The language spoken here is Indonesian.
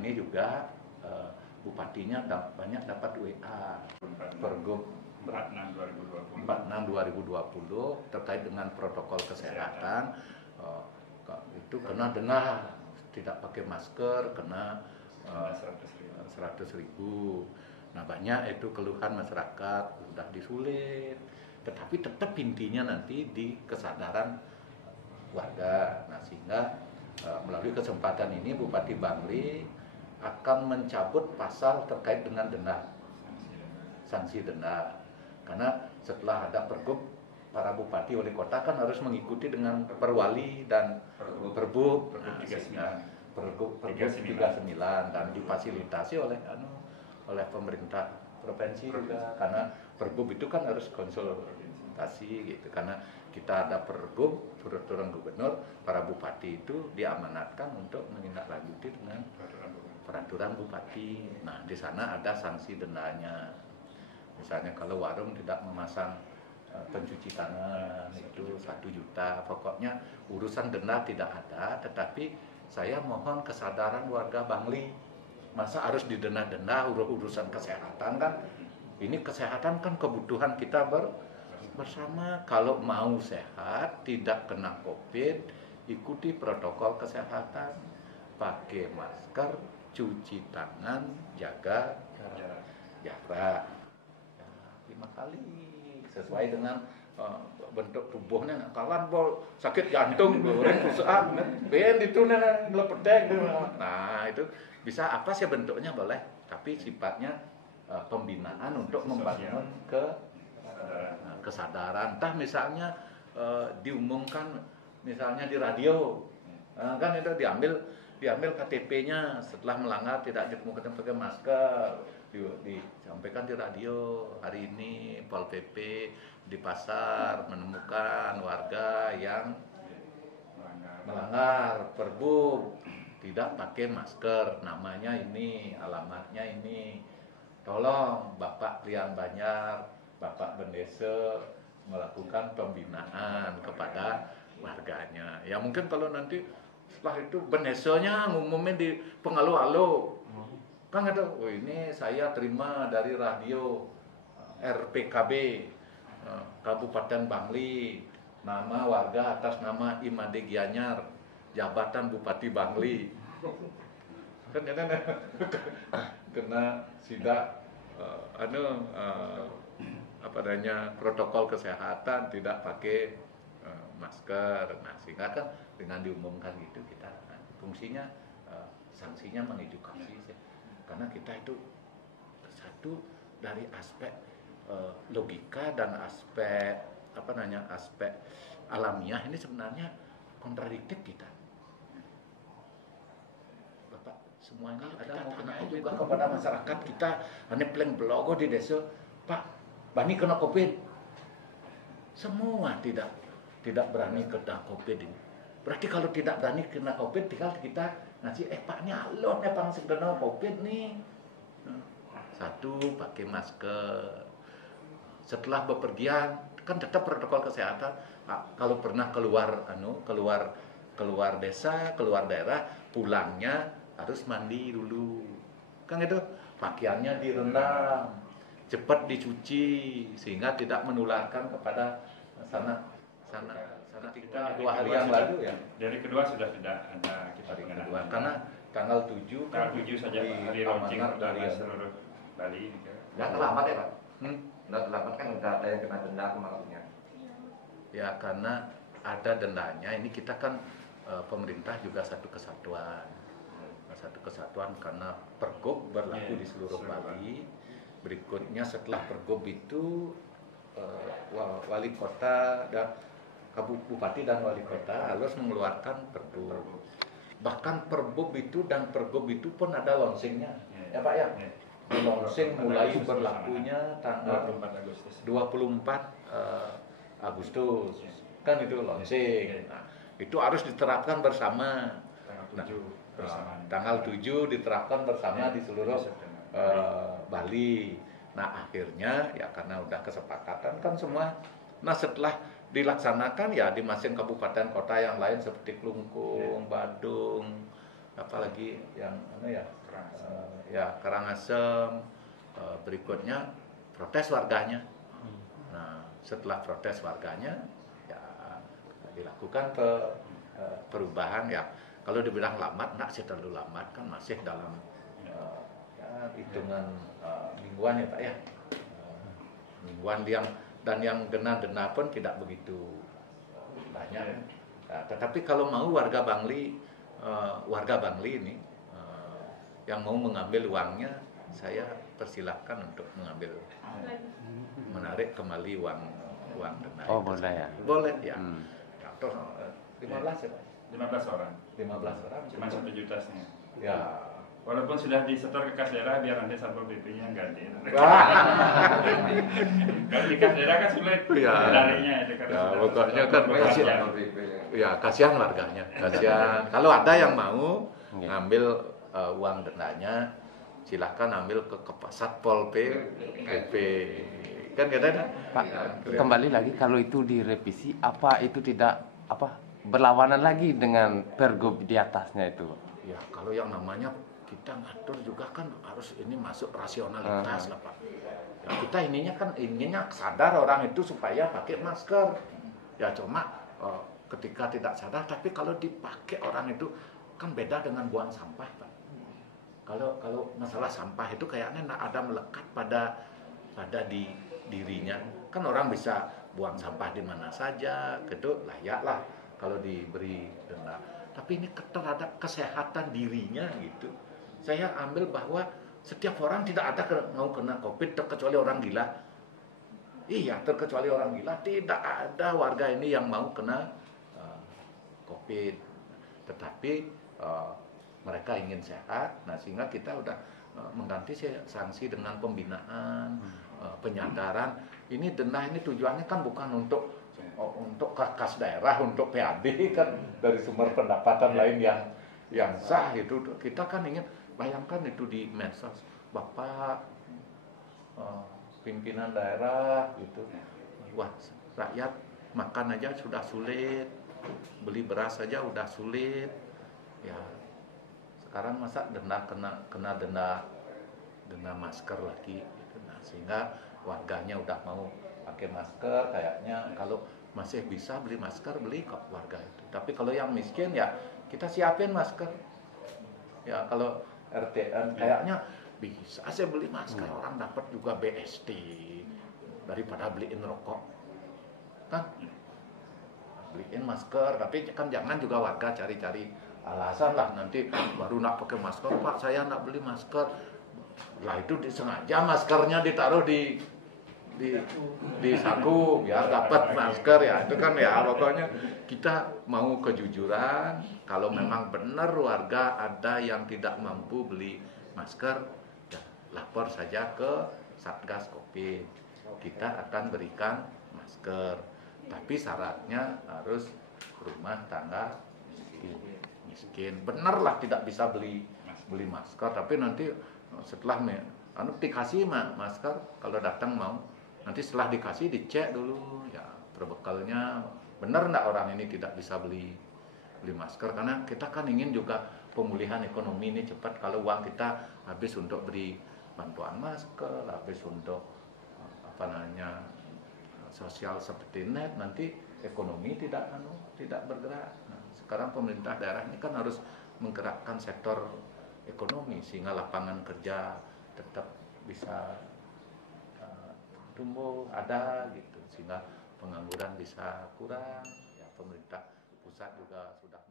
ini juga bupatinya banyak dapat WA Pergub 46 2020 terkait dengan protokol kesehatan. Itu kena denda, tidak pakai masker kena 100.000. Nah, banyak itu keluhan masyarakat, sudah disulit, tetapi tetap intinya nanti di kesadaran warga. Nah, sehingga melalui kesempatan ini Bupati Bangli akan mencabut pasal terkait dengan denda, sanksi denda. Karena setelah ada Pergub, para bupati wali kota kan harus mengikuti dengan Perwali dan Pergub. Pergub 39 dan difasilitasi oleh pemerintah provinsi juga, karena Pergub itu kan harus konsultasi gitu, karena kita ada Pergub, turun gubernur, para bupati itu diamanatkan untuk menindaklanjuti dengan peraturan bupati. Nah, di sana ada sanksi dendanya. Misalnya kalau warung tidak memasang pencuci tangan itu 1 juta. Pokoknya urusan denda tidak ada, tetapi saya mohon kesadaran warga Bangli. Masa harus didenda-denda urusan kesehatan kan? Ini kesehatan kan kebutuhan kita bersama. Kalau mau sehat, tidak kena COVID, ikuti protokol kesehatan. Pakai masker, cuci tangan, jaga jarak 5 kali sesuai dengan bentuk tubuhnya. Kawan bol sakit jantung, goreng perusahaan, ben itu ngelepedek. Nah, itu bisa apa sih bentuknya boleh, tapi sifatnya pembinaan untuk membangun kesadaran. Entah misalnya diumumkan misalnya di radio, kan itu diambil KTP-nya setelah melanggar tidak ditemukan pakai masker, disampaikan di radio. Hari ini Pol PP di pasar menemukan warga yang melanggar Pergub, tidak pakai masker, namanya ini, alamatnya ini. Tolong Bapak Liang Banyar, Bapak Bendese melakukan pembinaan kepada warganya. Ya mungkin kalau nanti setelah itu Bendesenya ngumumin di pengalu-alu, kan ada, oh ini saya terima dari radio RPKB Kabupaten Bangli, nama warga atas nama Imade Gianyar, jabatan Bupati Bangli. Kan kena sidak protokol kesehatan, tidak pakai masker. Nah, sehingga kan dengan diumumkan gitu kita fungsinya sanksinya mengedukasi, karena kita itu satu dari aspek logika dan aspek aspek alamiah ini sebenarnya kontradiktif kita. Bapak semuanya ada mau kena juga kepada masyarakat kita, ane pleng belogo di desa, Pak Bani kena COVID, semua tidak berani kena COVID ini. Berarti kalau tidak berani kena COVID, tinggal kita ngasih Pak ini alon ya pang kena COVID nih. Satu, pakai masker. Setelah bepergian kan tetap protokol kesehatan. Kalau pernah keluar desa, keluar daerah, pulangnya harus mandi dulu. Kan itu pakaiannya direndam, cepat dicuci sehingga tidak menularkan kepada sana kita 2 hari yang lalu ya. Dari kedua sudah tidak ada kita kedua, karena tanggal 7 kan 7 saja hari launching dari seluruh Bali. Nggak terlambat ya Pak? Nggak terlambat kan nggak ada yang kena denda maksudnya. Ya karena ada dendanya, ini kita kan pemerintah juga satu kesatuan karena Pergub berlaku di seluruh Bali. Berikutnya setelah Pergub itu wali kota dan bupati dan wali kota harus mengeluarkan Pergub. Bahkan Pergub itu pun ada launchingnya, ya Pak ya. Launching mulai berlakunya tanggal 24 Agustus, kan itu launching. Nah, itu harus diterapkan bersama. Tanggal 7 diterapkan bersama di seluruh Bali. Nah akhirnya ya karena udah kesepakatan kan semua. Nah setelah dilaksanakan ya di masing kabupaten kota yang lain seperti Klungkung, Badung, apalagi yang ya Karangasem, berikutnya protes warganya. Nah, setelah protes warganya ya dilakukan perubahan ya. Kalau dibilang lambat, enggak sih terlalu lambat, kan masih dalam ya, hitungan mingguan ya Pak ya. Mingguan yang dena-dena pun tidak begitu banyak. Nah, tetapi kalau mau warga Bangli ini yang mau mengambil uangnya, saya persilahkan untuk menarik kembali uang denda. Oh boleh ya? Boleh ya. Contoh 15 ya Pak? 15 orang. 15 orang. Cuma 1 juta setengah. Ya. Walaupun sudah disetor ke kas daerah, biar nanti Satpol PP-nya ganti. Kalau di kas daerah kan sulit menariknya. Ya, pokoknya kan kasihan warganya. Kasihan. Kalau ada yang mau ngambil uang dendanya, silahkan ambil ke Satpol PP. Kan katanya. Pak, kembali lagi kalau itu direvisi, apa itu tidak berlawanan lagi dengan pergub di atasnya itu? Ya, kalau yang namanya kita ngatur juga kan harus ini masuk rasionalitas lah Pak. Ya, kita inginnya sadar orang itu supaya pakai masker. Ya cuma ketika tidak sadar, tapi kalau dipakai orang itu kan beda dengan buang sampah Pak. Kalau masalah sampah itu kayaknya nggak ada melekat pada dirinya. Kan orang bisa buang sampah di mana saja, gitu layak lah kalau diberi denda. Tapi ini terhadap kesehatan dirinya gitu. Saya ambil bahwa setiap orang tidak ada mau kena COVID terkecuali orang gila. Iya, terkecuali orang gila. Tidak ada warga ini yang mau kena COVID. Tetapi mereka ingin sehat. Nah, sehingga kita udah mengganti sanksi dengan pembinaan, penyadaran. Ini denda ini tujuannya kan bukan untuk kas daerah, untuk PAD kan dari sumber pendapatan lain yang sah itu. Kita kan ingin bayangkan itu di medsos, Bapak pimpinan daerah gitu, wah rakyat makan aja sudah sulit, beli beras saja udah sulit, ya sekarang masa kena denda masker lagi gitu. Nah, sehingga warganya udah mau pakai masker, kayaknya kalau masih bisa beli masker, beli kok warga itu. Tapi kalau yang miskin ya kita siapin masker. Ya kalau RTN kayaknya bisa saya beli masker, orang dapat juga BST daripada beliin rokok. Kan beliin masker, tapi kan jangan juga warga cari-cari alasan lah nanti baru nak pakai masker, Pak saya nak beli masker. Lah itu disengaja maskernya ditaruh di saku ya dapat masker ya. Itu kan ya pokoknya kita mau kejujuran. Kalau memang benar warga ada yang tidak mampu beli masker, ya lapor saja ke Satgas Covid. Kita akan berikan masker. Tapi syaratnya harus rumah tangga miskin. Benar lah tidak bisa beli masker, tapi nanti setelah dikasih masker kalau datang mau, nanti setelah dikasih dicek dulu ya perbekalnya benar enggak orang ini tidak bisa beli masker, karena kita kan ingin juga pemulihan ekonomi ini cepat. Kalau uang kita habis untuk beri bantuan masker, habis untuk sosial seperti net, nanti ekonomi tidak bergerak. Nah, sekarang pemerintah daerah ini kan harus menggerakkan sektor ekonomi sehingga lapangan kerja tetap bisa tumbuh ada gitu, sehingga pengangguran bisa kurang. Ya pemerintah pusat juga sudah